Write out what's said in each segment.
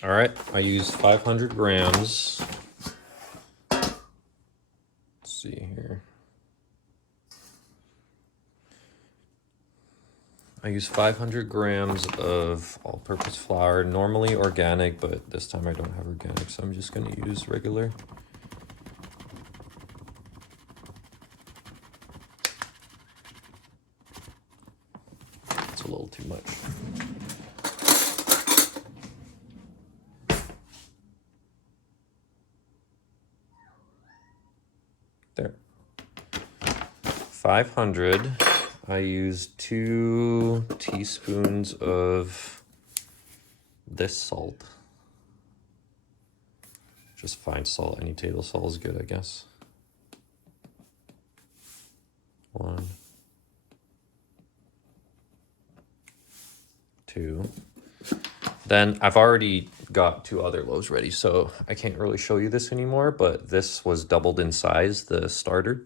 All right, I used 500 grams. Let's see here. I use 500 grams of all-purpose flour, normally organic, but this time I don't have organic, so I'm just going to use regular. It's a little too much. There. 500. I use 2 teaspoons of this salt. Just fine salt. Any table salt is good, I guess. 1, 2. Then I've already got 2 other loaves ready, so I can't really show you this anymore, but this was doubled in size, the starter.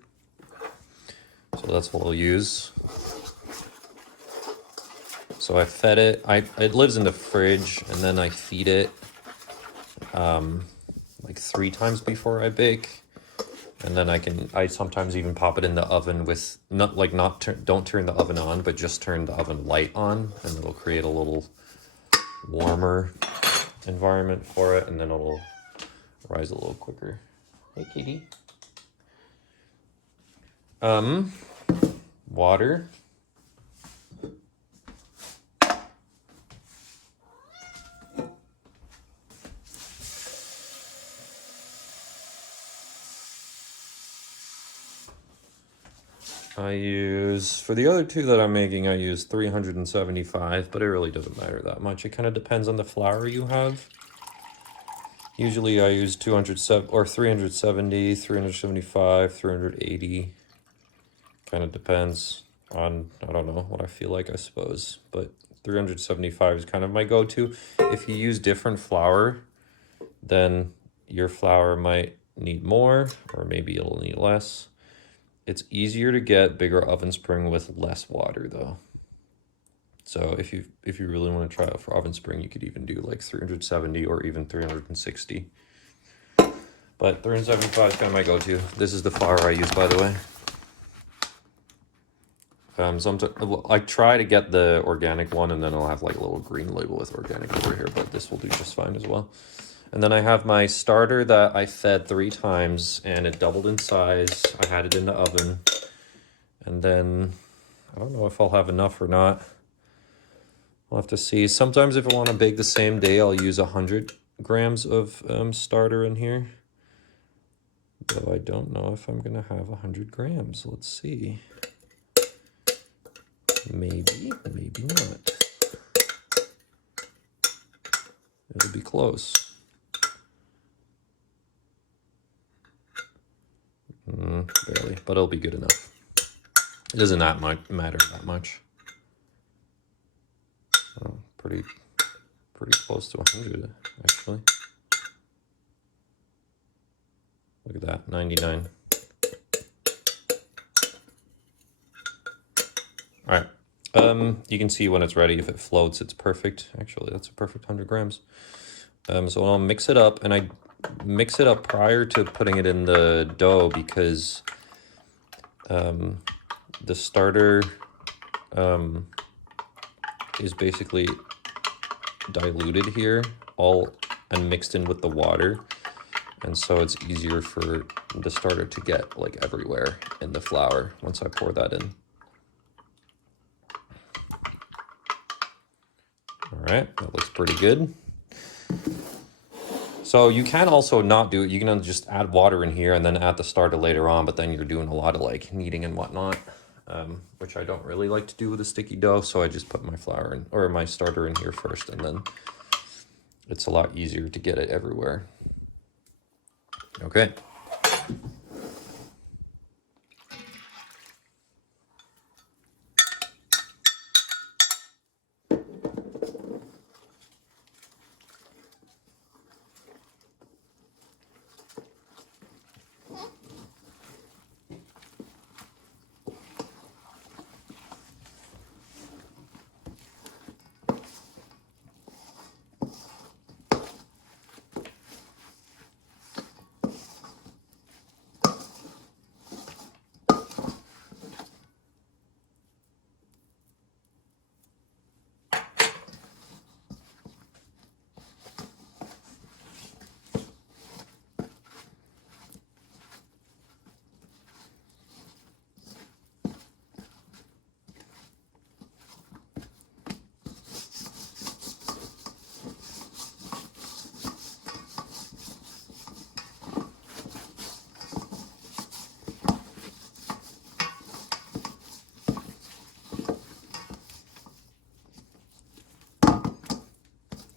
So that's what I'll use. So I fed it. It lives in the fridge, and then I feed it like 3 times before I bake. And then I sometimes even pop it in the oven with, don't turn the oven on, but just turn the oven light on, and it'll create a little warmer environment for it, and then it'll rise a little quicker. Hey, kitty. Water. For the other 2 that I'm making, I use 375, but it really doesn't matter that much. It kind of depends on the flour you have. Usually I use 370, 375, 380. Kind of depends on, I don't know, what I feel like, I suppose. But 375 is kind of my go-to. If you use different flour, then your flour might need more, or maybe it'll need less. It's easier to get bigger oven spring with less water, though. So if you really want to try out for oven spring, you could even do like 370 or even 360. But 375 is kind of my go-to. This is the flour I use, by the way. I try to get the organic one, and then I'll have like a little green label with organic over here, but this will do just fine as well. And then I have my starter that I fed 3 times, and it doubled in size. I had it in the oven. And then, I don't know if I'll have enough or not. We'll have to see. Sometimes if I want to bake the same day, I'll use 100 grams of starter in here. Though I don't know if I'm going to have 100 grams. Let's see. Maybe, maybe not. It'll be close. Barely, but it'll be good enough. It doesn't matter that much. Oh, pretty close to 100, actually. Look at that, 99. All right. You can see when it's ready, if it floats, it's perfect. Actually, that's a perfect 100 grams. So I'll mix it up, and I mix it up prior to putting it in the dough, because the starter is basically diluted here and mixed in with the water, and so it's easier for the starter to get like everywhere in the flour once I pour that in. All right, that looks pretty good. So you can also not do it. You can just add water in here and then add the starter later on, but then you're doing a lot of like kneading and whatnot, which I don't really like to do with a sticky dough. So I just put my flour in, or my starter in here first, and then it's a lot easier to get it everywhere. Okay.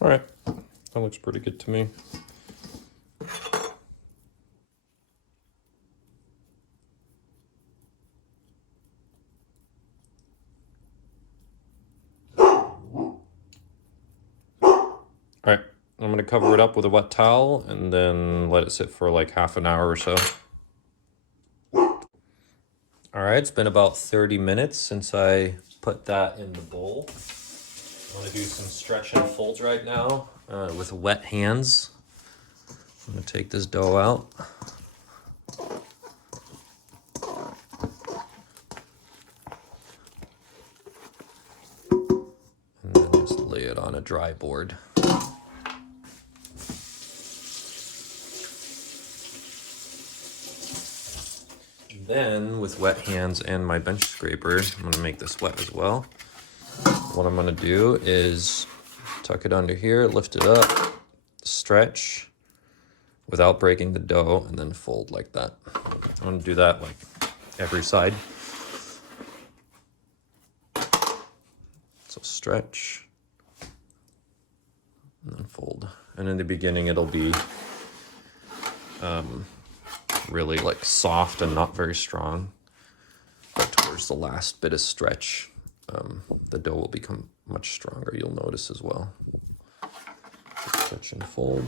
All right, that looks pretty good to me. All right, I'm gonna cover it up with a wet towel and then let it sit for like half an hour or so. All right, it's been about 30 minutes since I put that in the bowl. I'm gonna do some stretch and folds right now with wet hands. I'm gonna take this dough out. And then just lay it on a dry board. Then, with wet hands and my bench scraper, I'm gonna make this wet as well. What I'm gonna do is tuck it under here, lift it up, stretch without breaking the dough, and then fold like that. I'm gonna do that like every side. So stretch, and then fold. And in the beginning, it'll be really like soft and not very strong. But towards the last bit of stretch, the dough will become much stronger, you'll notice as well. So stretch and fold.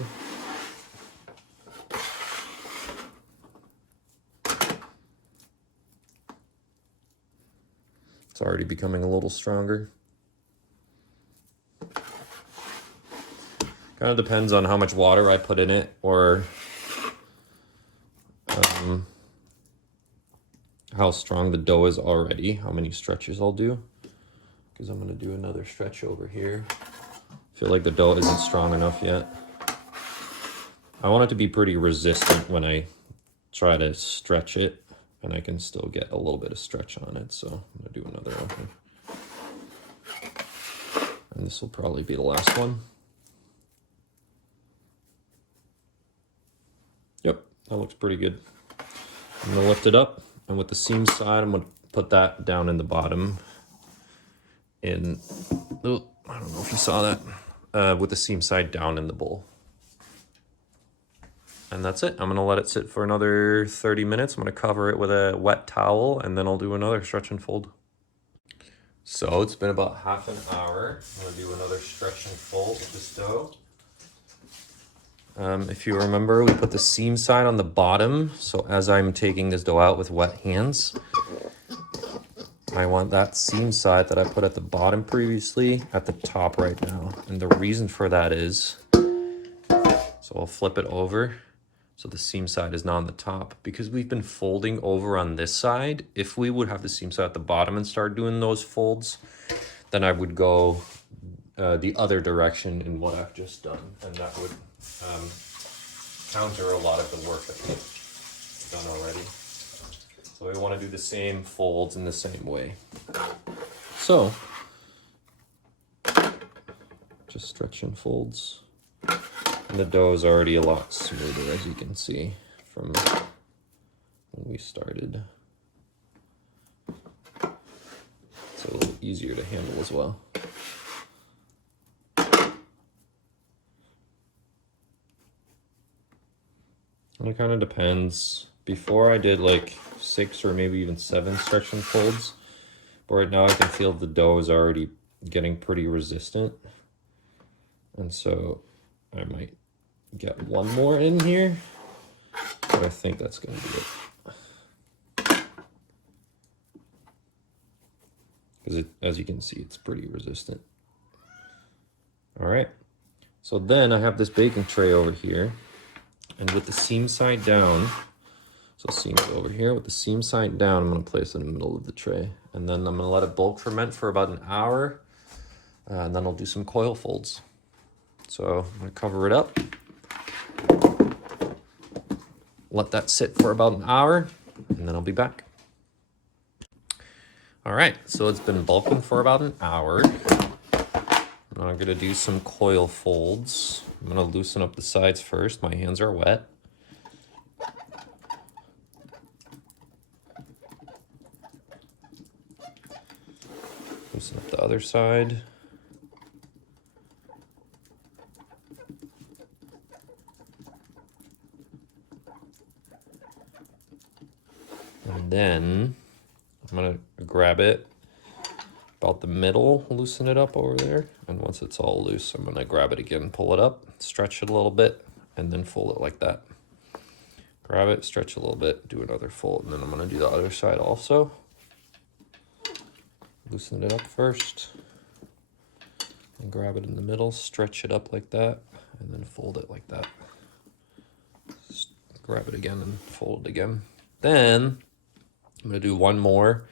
It's already becoming a little stronger. Kind of depends on how much water I put in it, or how strong the dough is already, how many stretches I'll do. Because I'm going to do another stretch over here. I feel like the dough isn't strong enough yet. I want it to be pretty resistant when I try to stretch it, and I can still get a little bit of stretch on it. So I'm going to do another one here. And this will probably be the last one. Yep, that looks pretty good. I'm going to lift it up, and with the seam side, I'm going to put that down in the bottom. I don't know if you saw that, with the seam side down in the bowl. And that's it. I'm going to let it sit for another 30 minutes. I'm going to cover it with a wet towel, and then I'll do another stretch and fold. So it's been about half an hour. I'm going to do another stretch and fold with this dough. If you remember, we put the seam side on the bottom. So as I'm taking this dough out with wet hands, I want that seam side that I put at the bottom previously at the top right now. And the reason for that is, so I'll flip it over so the seam side is not on the top, because we've been folding over on this side. If we would have the seam side at the bottom and start doing those folds, then I would go the other direction in what I've just done, and that would counter a lot of the work that we've done already. So we want to do the same folds in the same way. So just stretch and folds. And the dough is already a lot smoother, as you can see from when we started. It's a little easier to handle as well. And it kind of depends. Before I did like 6 or maybe even 7 stretch and folds, but right now I can feel the dough is already getting pretty resistant. And so I might get one more in here, but I think that's going to be it. Because as you can see, it's pretty resistant. All right. So then I have this baking tray over here, and with the seam side down, so seams over here, with the seam side down, I'm going to place it in the middle of the tray. And then I'm going to let it bulk ferment for about an hour, and then I'll do some coil folds. So I'm going to cover it up, let that sit for about an hour, and then I'll be back. All right, so it's been bulking for about an hour. Now I'm going to do some coil folds. I'm going to loosen up the sides first. My hands are wet. Loosen up the other side. Then I'm gonna grab it about the middle, loosen it up over there. And once it's all loose, I'm gonna grab it again, pull it up, stretch it a little bit, and then fold it like that. Grab it, stretch a little bit, do another fold, and then I'm gonna do the other side also. Loosen it up first, and grab it in the middle, stretch it up like that, and then fold it like that. Grab it again and fold it again. Then I'm gonna do one more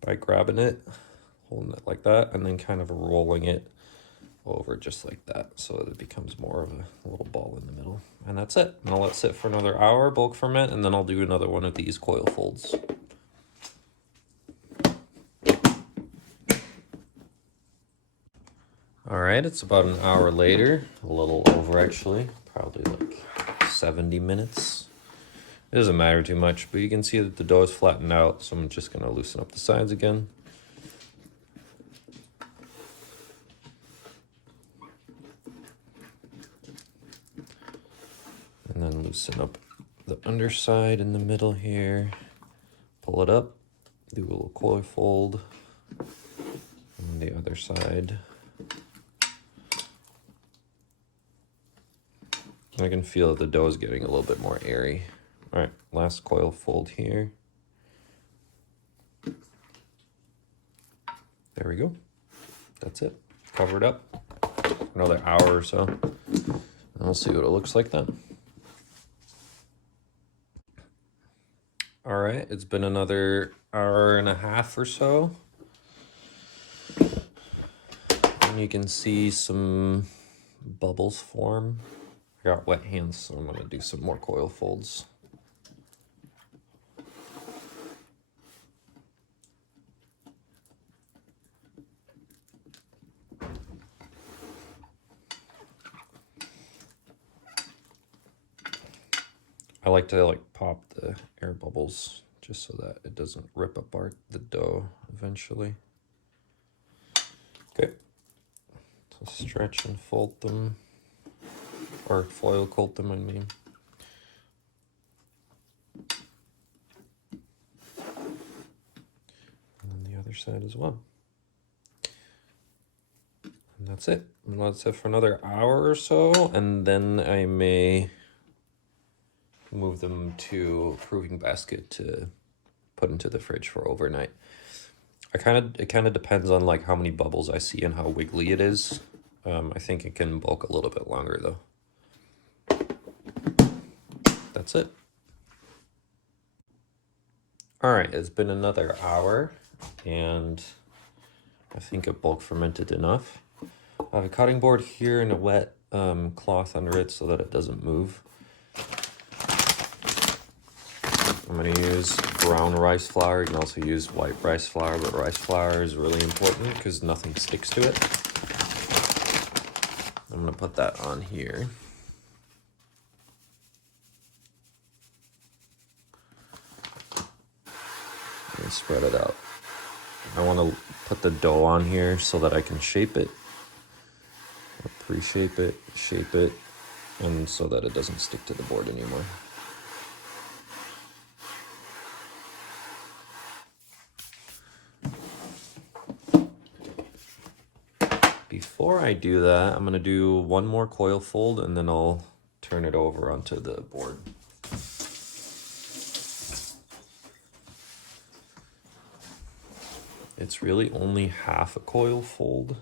by grabbing it, holding it like that, and then kind of rolling it over just like that, so that it becomes more of a little ball in the middle. And that's it. And I'll let it sit for another hour, bulk ferment, and then I'll do another one of these coil folds. All right, it's about an hour later, a little over actually, probably like 70 minutes. It doesn't matter too much, but you can see that the dough is flattened out, so I'm just gonna loosen up the sides again. And then loosen up the underside in the middle here, pull it up, do a little coil fold on the other side. I can feel that the dough is getting a little bit more airy. All right, last coil fold here. There we go. That's it. Cover it up for another hour or so. And we'll see what it looks like then. All right, it's been another hour and a half or so. And you can see some bubbles form. I got wet hands, so I'm gonna do some more coil folds. I like to pop the air bubbles just so that it doesn't rip apart the dough eventually. Okay, so stretch and fold them, or foil coat them, I mean. And then the other side as well. And that's it. And that's it for another hour or so, and then I may move them to a proving basket to put into the fridge for overnight. It kind of depends on how many bubbles I see and how wiggly it is. I think it can bulk a little bit longer though. That's it. All right, it's been another hour and I think it bulk fermented enough. I have a cutting board here and a wet cloth under it so that it doesn't move. I'm going to use brown rice flour. You can also use white rice flour, but rice flour is really important because nothing sticks to it. I'm going to put that on here. And spread it out. I want to put the dough on here so that I can shape it. I'll pre-shape it, shape it, and so that it doesn't stick to the board anymore. Before I do that, I'm gonna do one more coil fold and then I'll turn it over onto the board. It's really only half a coil fold.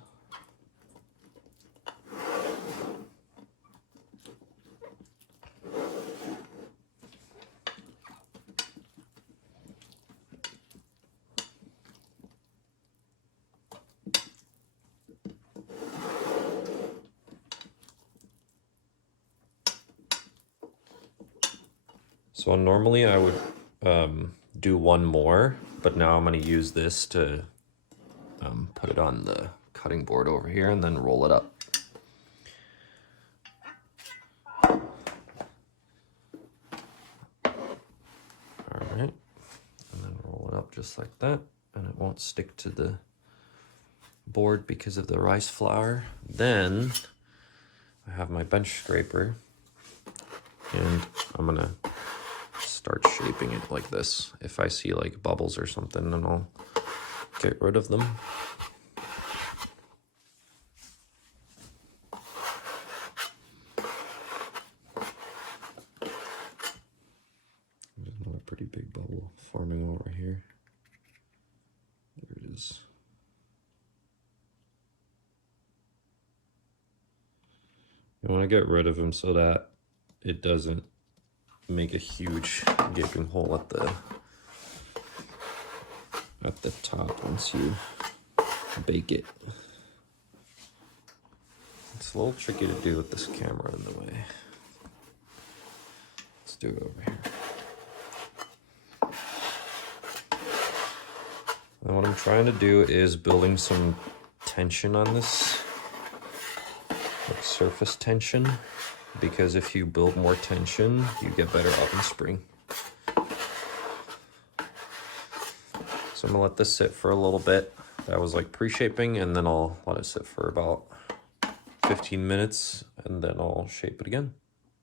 So normally I would do one more, but now I'm going to use this to put it on the cutting board over here and then roll it up. All right, and then roll it up just like that, and it won't stick to the board because of the rice flour. Then I have my bench scraper, and I'm gonna start shaping it like this. If I see like bubbles or something, then I'll get rid of them. There's another pretty big bubble forming over here. There it is. You want to get rid of them so that it doesn't make a huge gaping hole at the top once you bake it. It's a little tricky to do with this camera in the way. Let's do it over here. And what I'm trying to do is building some tension on this, like surface tension, because if you build more tension, you get better oven spring. So I'm gonna let this sit for a little bit. That was like pre-shaping, and then I'll let it sit for about 15 minutes, and then I'll shape it again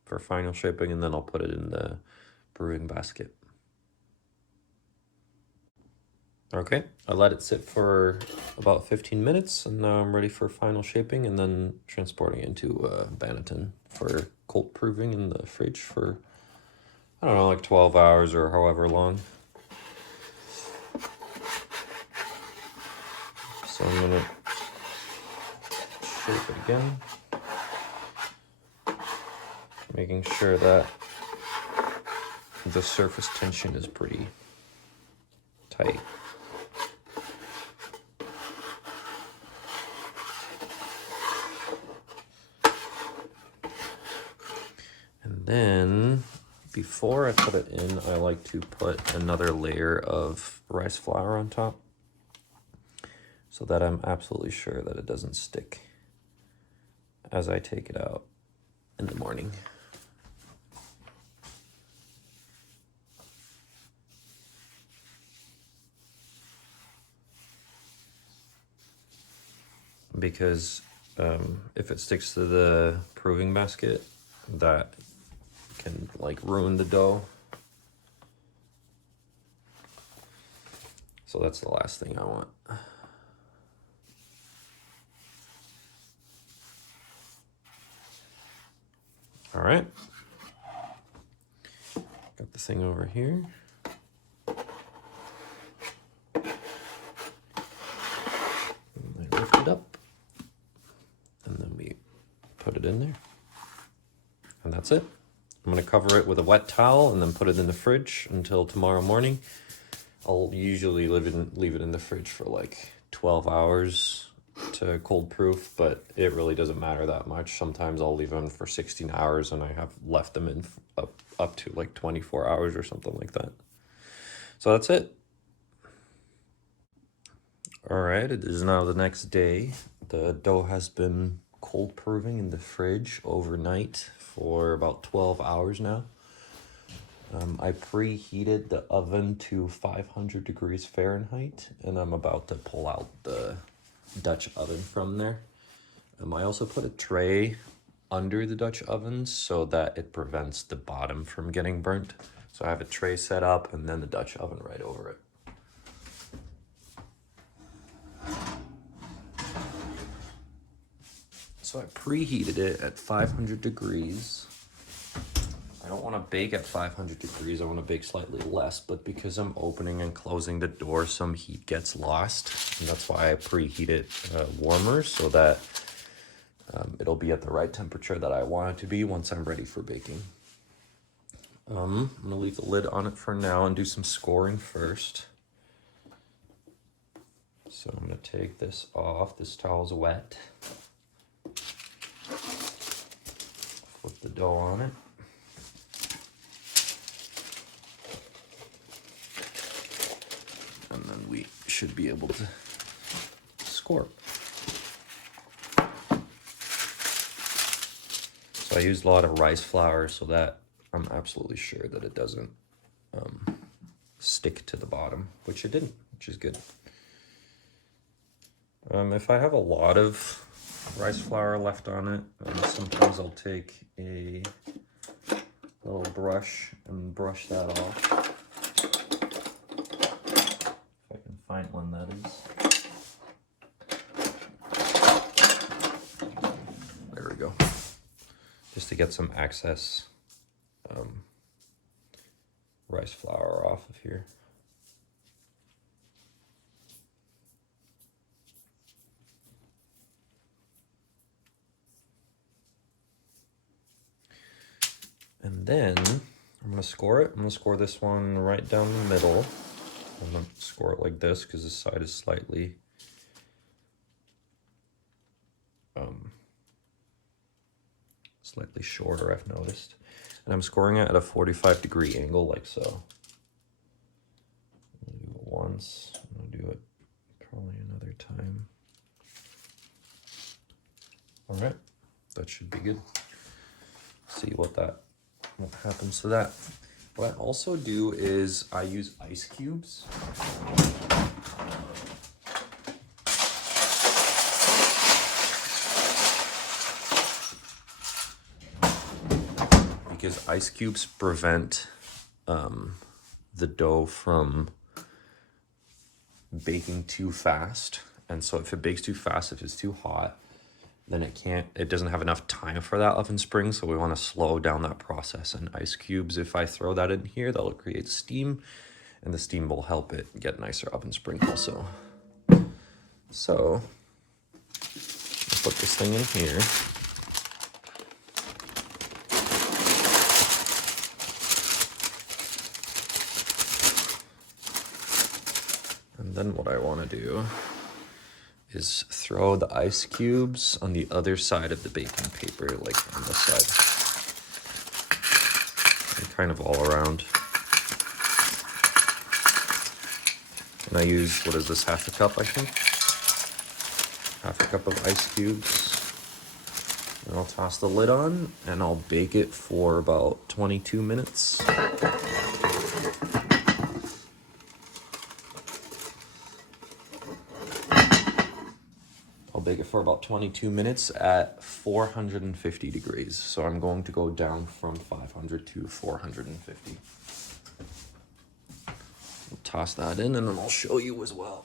for final shaping, and then I'll put it in the brewing basket. Okay, I let it sit for about 15 minutes, and now I'm ready for final shaping, and then transporting it into Banneton for cold proving in the fridge for, I don't know, like 12 hours or however long. So I'm gonna shape it again, making sure that the surface tension is pretty tight. And then before I put it in, I like to put another layer of rice flour on top so that I'm absolutely sure that it doesn't stick as I take it out in the morning. Because if it sticks to the proving basket, that can like ruin the dough. So that's the last thing I want. All right, got the thing over here. And I lift it up, and then we put it in there. And that's it. I'm gonna cover it with a wet towel and then put it in the fridge until tomorrow morning. I'll usually leave it in the fridge for like 12 hours to cold proof, but it really doesn't matter that much. Sometimes I'll leave them for 16 hours and I have left them in up to like 24 hours or something like that. So that's it. All right, it is now the next day. The dough has been cold proving in the fridge overnight for about 12 hours now. I preheated the oven to 500 degrees Fahrenheit, and I'm about to pull out the Dutch oven from there. I also put a tray under the Dutch oven so that it prevents the bottom from getting burnt. So I have a tray set up and then the Dutch oven right over it. So I preheated it at 500 degrees. I don't want to bake at 500 degrees. I want to bake slightly less, but because I'm opening and closing the door, some heat gets lost. And that's why I preheat it warmer so that it'll be at the right temperature that I want it to be once I'm ready for baking. I'm gonna leave the lid on it for now and do some scoring first. So I'm gonna take this off. This towel's wet. Flip the dough on it. And then we should be able to score. So I used a lot of rice flour so that I'm absolutely sure that it doesn't stick to the bottom, which it didn't, which is good. If I have a lot of rice flour left on it, sometimes I'll take a little brush and brush that off. If I can find one, that is. There we go. Just to get some excess rice flour off of here. And then I'm going to score it. I'm going to score this one right down the middle. I'm going to score it like this because this side is slightly slightly shorter, I've noticed. And I'm scoring it at a 45-degree angle like so. I'll do it once. I'll do it probably another time. All right, that should be good. See what happens to that. What I also do is I use ice cubes. Because ice cubes prevent the dough from baking too fast. And so if it bakes too fast, if it's too hot, then it doesn't have enough time for that oven spring. So we want to slow down that process. And ice cubes, if I throw that in here, that'll create steam, and the steam will help it get nicer oven spring also. So I'll put this thing in here. And then what I want to do is throw the ice cubes on the other side of the baking paper, like on this side. And kind of all around. And I use, what is this, half a cup, I think? Half a cup of ice cubes. And I'll toss the lid on, and I'll bake it for about 22 minutes. Bake it for about 22 minutes at 450 degrees. So I'm going to go down from 500 to 450. I'll toss that in and then I'll show you as well.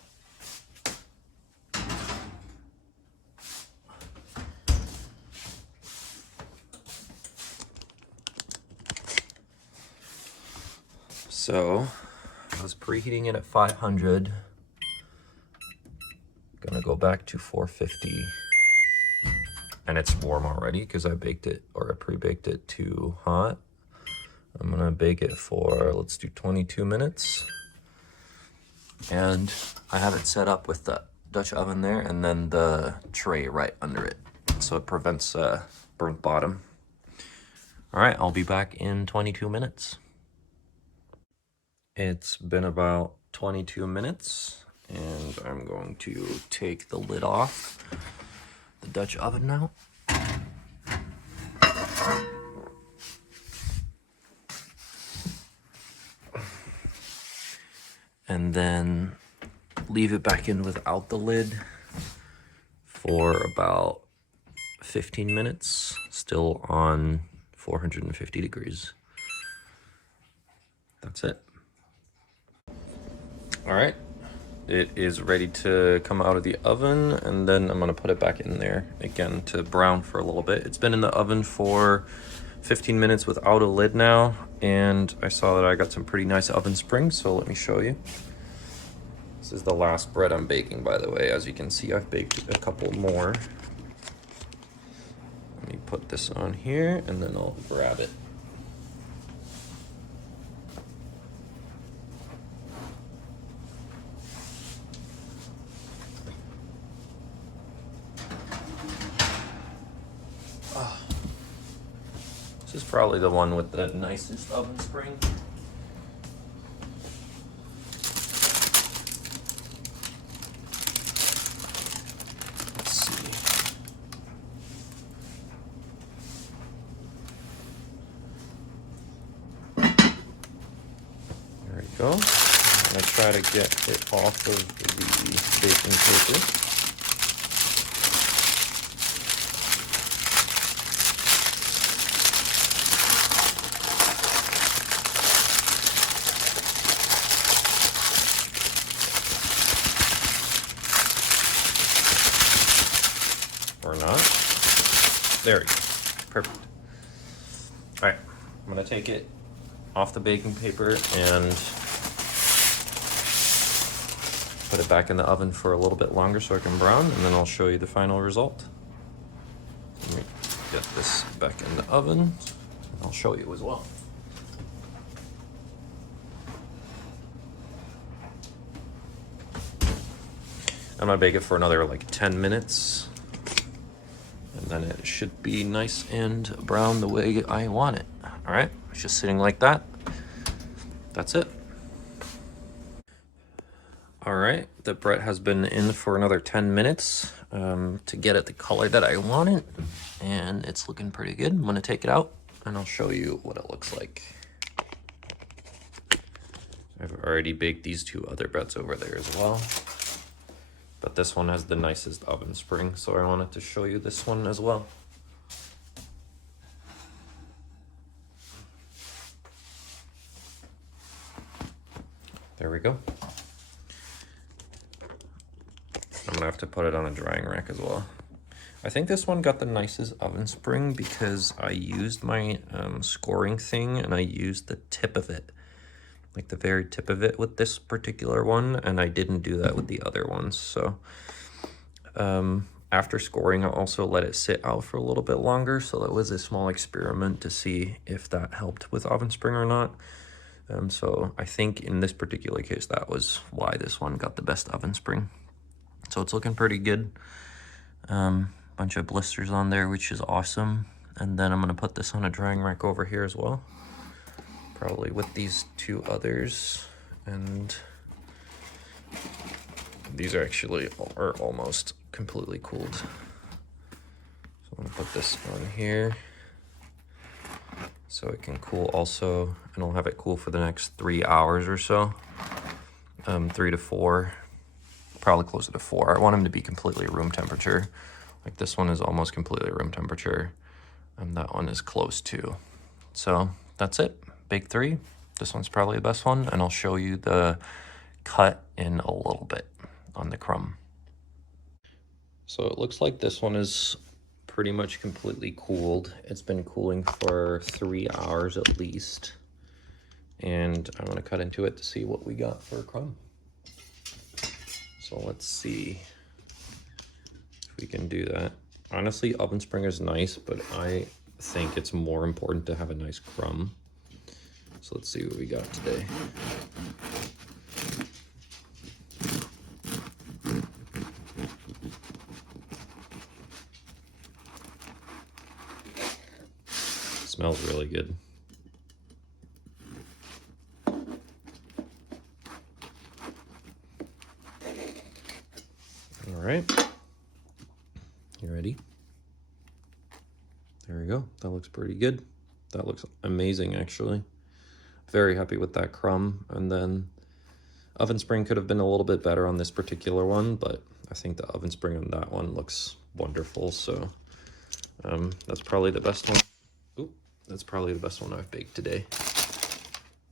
So I was preheating it at 500. Gonna go back to 450, and it's warm already because I baked it, or I pre-baked it too hot. I'm gonna bake it for, let's do 22 minutes. And I have it set up with the Dutch oven there and then the tray right under it, so it prevents burnt bottom. All right, I'll be back in 22 minutes. It's been about 22 minutes. And I'm going to take the lid off the Dutch oven now. And then leave it back in without the lid for about 15 minutes, still on 450 degrees. That's it. All right. It is ready to come out of the oven, and then I'm gonna put it back in there again to brown for a little bit. It's been in the oven for 15 minutes without a lid now, and I saw that I got some pretty nice oven springs, so let me show you. This is the last bread I'm baking, by the way. As you can see, I've baked a couple more. Let me put this on here, and then I'll grab it. This is probably the one with the nicest oven spring. Let's see. There we go. I'm gonna try to get it off of the baking paper. Perfect. All right, I'm gonna take it off the baking paper and put it back in the oven for a little bit longer so it can brown, and then I'll show you the final result. Let me get this back in the oven, and I'll show you as well. I'm gonna bake it for another like 10 minutes, and then it should be nice and brown the way I want it. All right, it's just sitting like that. That's it. All right, the bread has been in for another 10 minutes to get it the color that I want it, and it's looking pretty good. I'm gonna take it out and I'll show you what it looks like. I've already baked these two other breads over there as well, but this one has the nicest oven spring, so I wanted to show you this one as well. There we go. I'm gonna have to put it on a drying rack as well. I think this one got the nicest oven spring because I used my scoring thing, and I used the tip of it, like the very tip of it with this particular one, and I didn't do that with the other ones. So after scoring, I also let it sit out for a little bit longer, so that was a small experiment to see if that helped with oven spring or not. So I think in this particular case, that was why this one got the best oven spring. So it's looking pretty good. Bunch of blisters on there, which is awesome. And then I'm gonna put this on a drying rack over here as well, probably with these two others. And these are actually almost completely cooled. So I'm gonna put this on here so it can cool also, and I'll have it cool for the next 3 hours or so. 3 to 4. Probably closer to 4. I want them to be completely room temperature. Like this one is almost completely room temperature, and that one is close to. So that's it. Bake 3. This one's probably the best one, and I'll show you the cut in a little bit on the crumb. So it looks like this one is pretty much completely cooled. It's been cooling for 3 hours at least, and I'm gonna cut into it to see what we got for a crumb. So let's see if we can do that. Honestly, oven spring is nice, but I think it's more important to have a nice crumb. So let's see what we got today. Smells really good. All right, you ready? There we go. That looks pretty good. That looks amazing, actually. Very happy with that crumb. And then oven spring could have been a little bit better on this particular one, but I think the oven spring on that one looks wonderful. So that's probably the best one. Ooh, that's probably the best one I've baked today.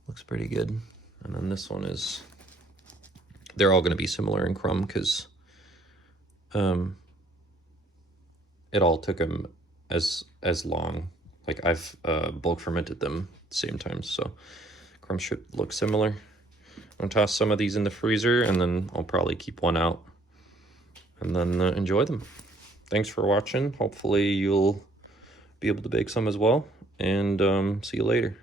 Looks pretty good. And then this one is, they're all going to be similar in crumb because it all took them as long. Like I've bulk fermented them at the same time, so crumb should look similar. I'm gonna toss some of these in the freezer, and then I'll probably keep one out and then enjoy them. Thanks for watching. Hopefully you'll be able to bake some as well, and see you later.